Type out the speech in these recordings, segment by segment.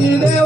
you you.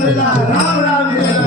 Rama Rama Rama